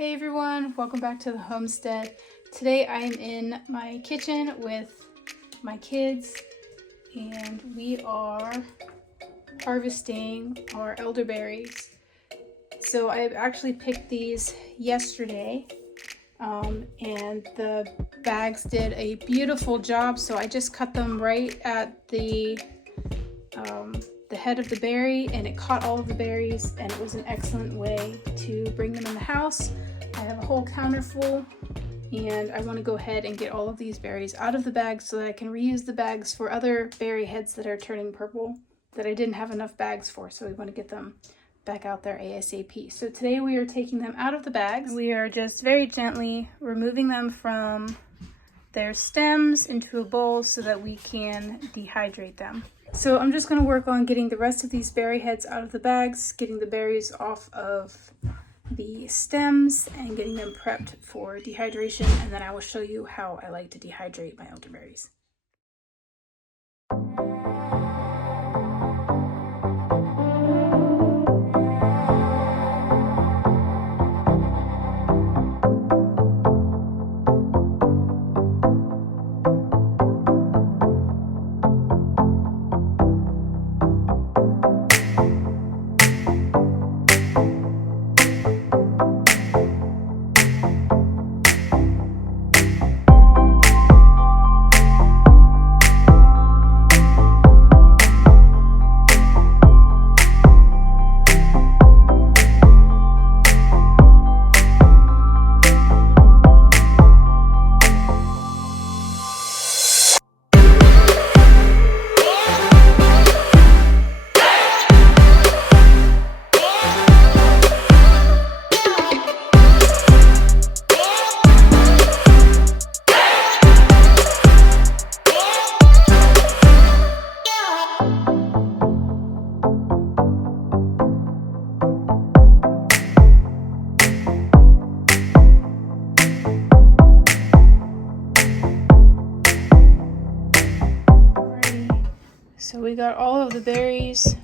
Hey everyone, welcome back to the homestead. Today I am in my kitchen with my kids and we are harvesting our elderberries. So I actually picked these yesterday and the bags did a beautiful job. So I just cut them right at the head of the berry and it caught all of the berries, and it was an excellent way to bring them in the house. I have a whole counter full and I want to go ahead and get all of these berries out of the bags so that I can reuse the bags for other berry heads that are turning purple that I didn't have enough bags for, so we want to get them back out there ASAP. So today we are taking them out of the bags. We are just very gently removing them from their stems into a bowl so that we can dehydrate them. So I'm just going to work on getting the rest of these berry heads out of the bags, getting the berries off of the stems and getting them prepped for dehydration, and then I will show you how I like to dehydrate my elderberries. So we got all of the berries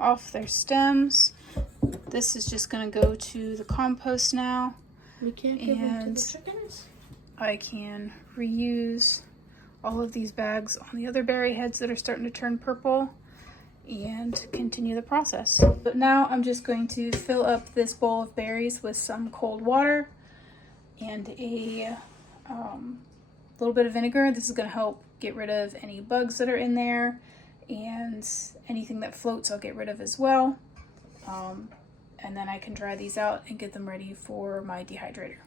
off their stems. This is just going to go to the compost now. We can't give them to the chickens. I can reuse all of these bags on the other berry heads that are starting to turn purple and continue the process. But now I'm just going to fill up this bowl of berries with some cold water and a little bit of vinegar. This is going to help get rid of any bugs that are in there, and anything that floats I'll get rid of as well. And then I can dry these out and get them ready for my dehydrator.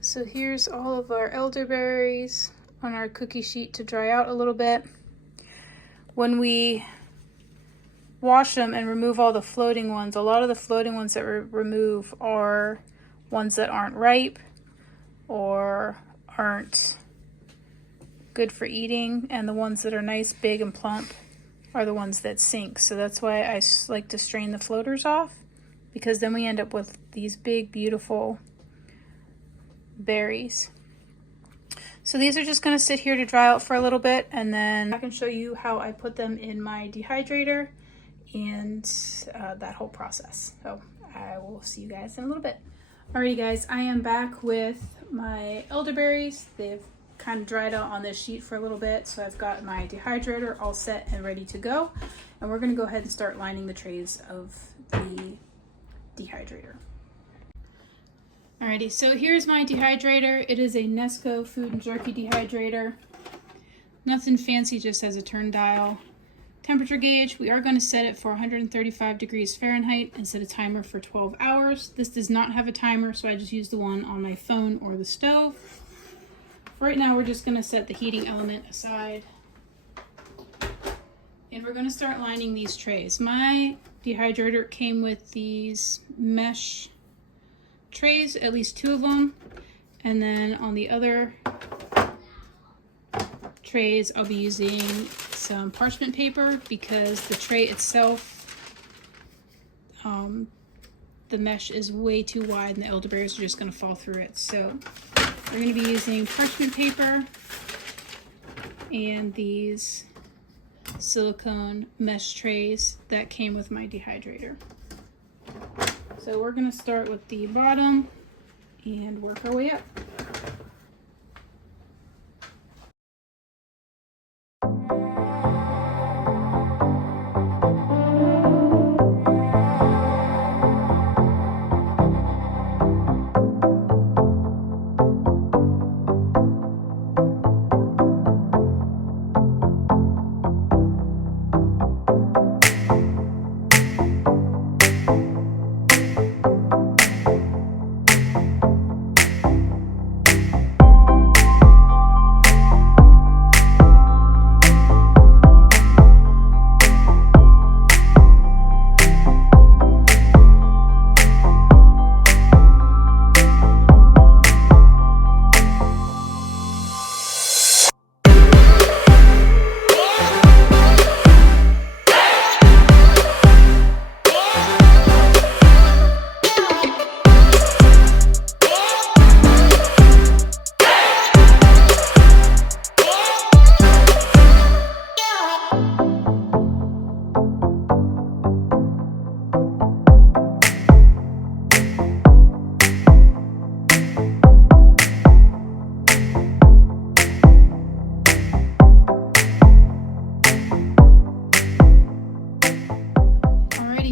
So here's all of our elderberries on our cookie sheet to dry out a little bit. When we wash them and remove all the floating ones, a lot of the floating ones that we remove are ones that aren't ripe or aren't good for eating, and the ones that are nice, big, and plump are the ones that sink. So that's why I like to strain the floaters off, because then we end up with these big, beautiful berries. So these are just going to sit here to dry out for a little bit, and then I can show you how I put them in my dehydrator and that whole process. So I will see you guys in a little bit. Alrighty guys, I am back with my elderberries. They've kind of dried out on this sheet for a little bit, so I've got my dehydrator all set and ready to go. And we're going to go ahead and start lining the trays of the dehydrator. Alrighty, so here's my dehydrator. It is a Nesco food and jerky dehydrator. Nothing fancy, just has a turn dial. Temperature gauge, we are going to set it for 135 degrees Fahrenheit and set a timer for 12 hours. This does not have a timer, so I just use the one on my phone or the stove. For right now, we're just going to set the heating element aside. And we're going to start lining these trays. My dehydrator came with these mesh trays, at least 2 of them, and then on the other trays I'll be using some parchment paper, because the tray itself, the mesh is way too wide and the elderberries are just going to fall through it. So we're going to be using parchment paper and these silicone mesh trays that came with my dehydrator. So we're going to start with the bottom and work our way up.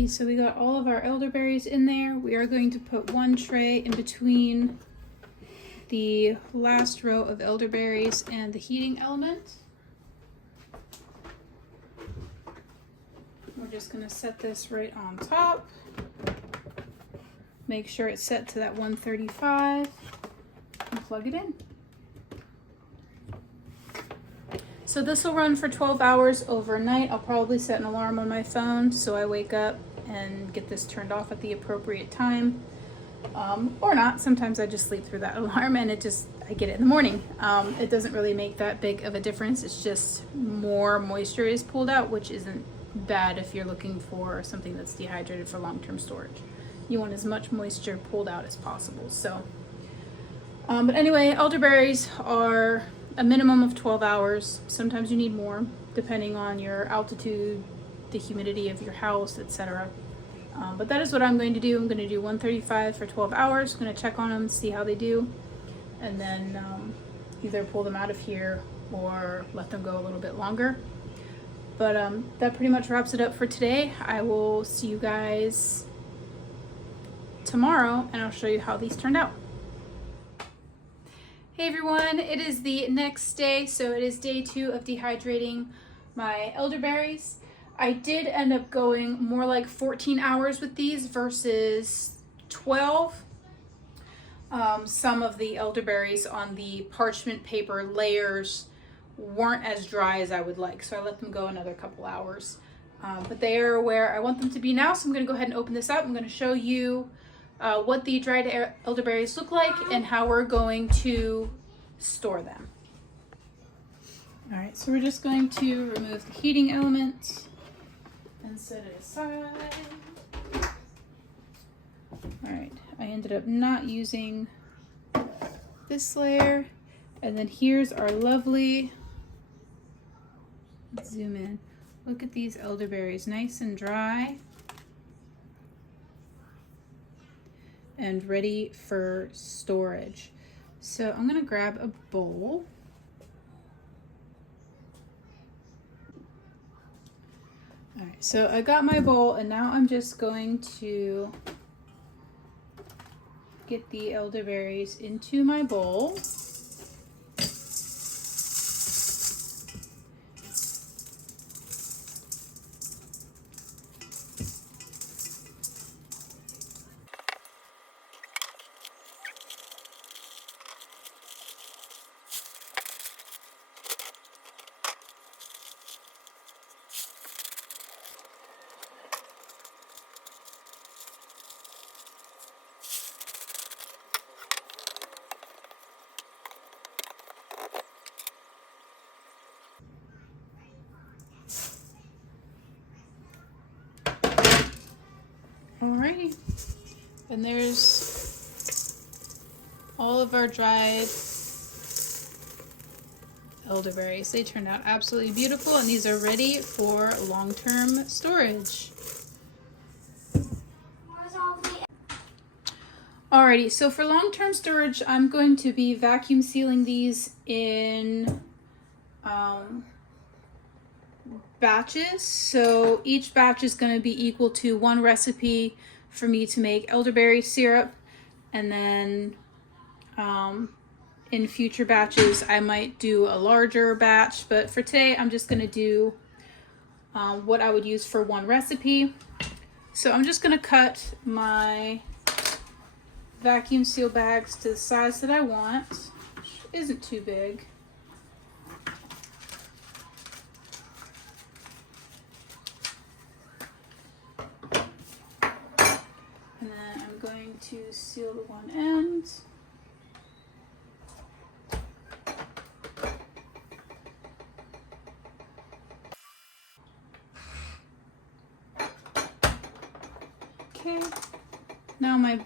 So we got all of our elderberries in there. We are going to put one tray in between the last row of elderberries and the heating element. We're just going to set this right on top. Make sure it's set to that 135 and plug it in. So this will run for 12 hours overnight. I'll probably set an alarm on my phone so I wake up and get this turned off at the appropriate time, or not. Sometimes I just sleep through that alarm and I get it in the morning. It doesn't really make that big of a difference. It's just more moisture is pulled out, which isn't bad if you're looking for something that's dehydrated for long-term storage. You want as much moisture pulled out as possible. So, but anyway, elderberries are a minimum of 12 hours. Sometimes you need more, depending on your altitude, the humidity of your house, etc. But that is what I'm going to do. I'm going to do 135 for 12 hours. I'm going to check on them, see how they do, and then either pull them out of here or let them go a little bit longer. But that pretty much wraps it up for today. I will see you guys tomorrow, and I'll show you how these turned out. Hey everyone, it is the next day, so it is day 2 of dehydrating my elderberries. I did end up going more like 14 hours with these versus 12. Some of the elderberries on the parchment paper layers weren't as dry as I would like, so I let them go another couple hours. But they are where I want them to be now, so I'm going to go ahead and open this up. I'm going to show you what the dried elderberries look like and how we're going to store them. All right, so we're just going to remove the heating element and set it aside. All right, I ended up not using this layer. And then here's our lovely, let's zoom in. Look at these elderberries, nice and dry and ready for storage. So I'm gonna grab a bowl. All right, so I got my bowl and now I'm just going to get the elderberries into my bowl. Alrighty, and there's all of our dried elderberries. They turned out absolutely beautiful, and these are ready for long-term storage. Alrighty, so for long-term storage, I'm going to be vacuum sealing these in batches. So each batch is going to be equal to one recipe for me to make elderberry syrup, and then in future batches I might do a larger batch, but for today I'm just going to do what I would use for one recipe. So I'm just going to cut my vacuum seal bags to the size that I want, which isn't too big. And then I'm going to seal the one end. Okay, now my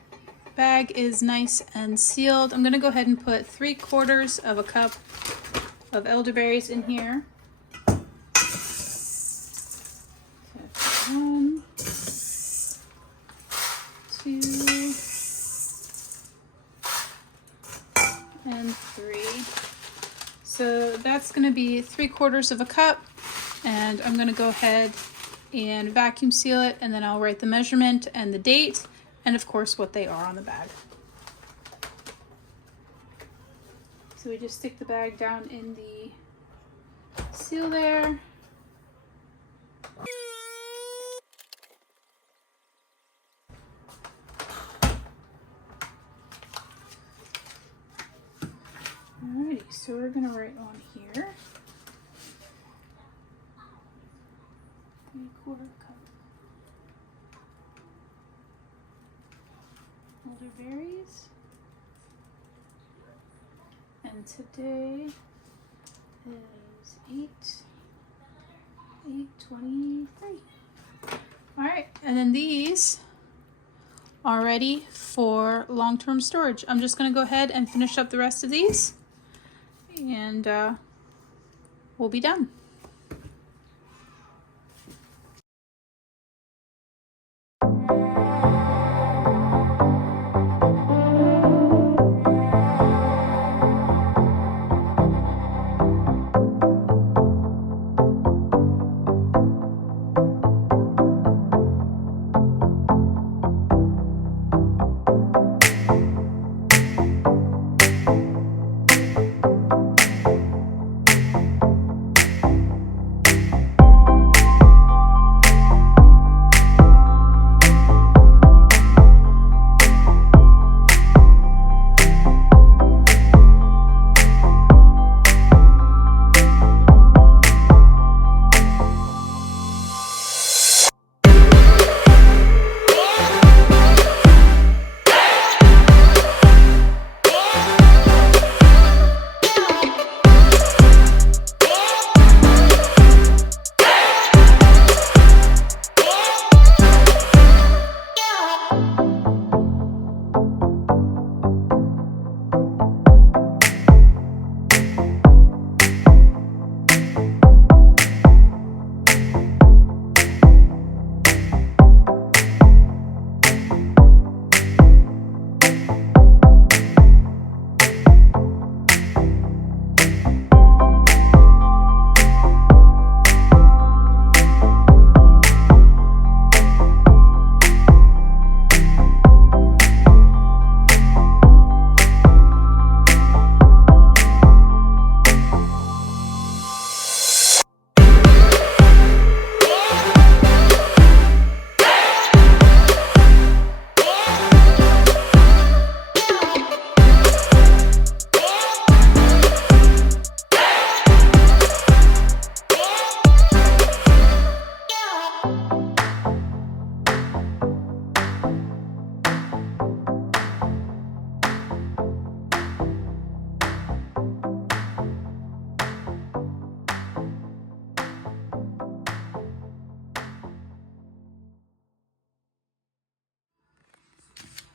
bag is nice and sealed. I'm gonna go ahead and put 3/4 of a cup of elderberries in here. So 1, 2, and 3. So that's gonna be 3/4 of a cup, and I'm gonna go ahead and vacuum seal it, and then I'll write the measurement and the date, and of course what they are on the bag. So we just stick the bag down in the seal there. Alrighty, so we're gonna write on here 3/4 cup elderberries, and today is 8/23. All right, and then these are ready for long-term storage. I'm just gonna go ahead and finish up the rest of these, and we'll be done.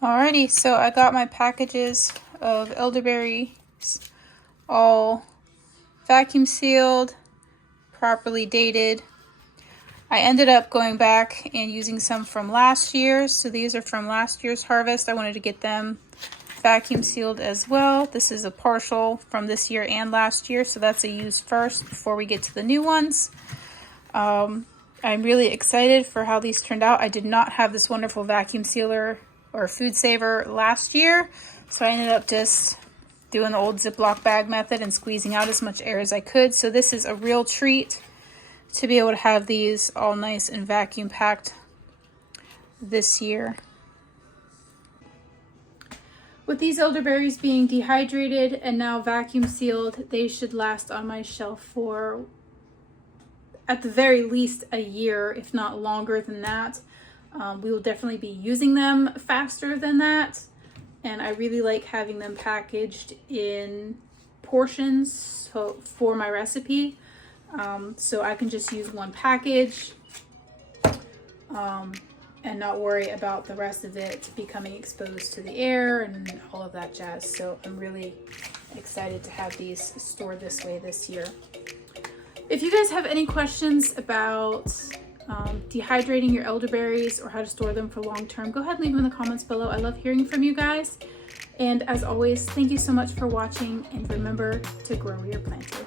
Alrighty, so I got my packages of elderberries all vacuum sealed, properly dated. I ended up going back and using some from last year. So these are from last year's harvest. I wanted to get them vacuum sealed as well. This is a partial from this year and last year. So that's a use first before we get to the new ones. I'm really excited for how these turned out. I did not have this wonderful vacuum sealer or food saver last year. So I ended up just doing the old Ziploc bag method and squeezing out as much air as I could. So this is a real treat to be able to have these all nice and vacuum packed this year. With these elderberries being dehydrated and now vacuum sealed, they should last on my shelf for at the very least a year, if not longer than that. We will definitely be using them faster than that. And I really like having them packaged in portions for my recipe. So I can just use one package and not worry about the rest of it becoming exposed to the air and all of that jazz. So I'm really excited to have these stored this way this year. If you guys have any questions about dehydrating your elderberries or how to store them for long term, go ahead and leave them in the comments below. I love hearing from you guys. And as always, thank you so much for watching, and remember to grow where you're planted.